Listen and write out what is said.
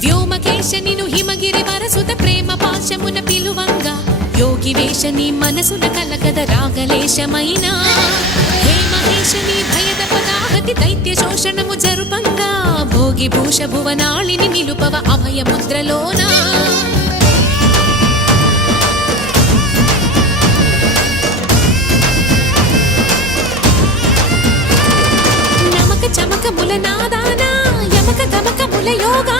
వ్యోమకేశ నిను హిమగిరి వరసుత ప్రేమ పాశమున పిలువంగా యోగి వేషని మనసున కలకద రాగలేశమైనా హే మహేశని భయద పదాహతి దైత్య శోషణము జరుపంగా భోగి భూష భువనాళిని నిలుపవ అభయ ముద్రలోనా చమకముల నాదానా యమక గమకముల యోగా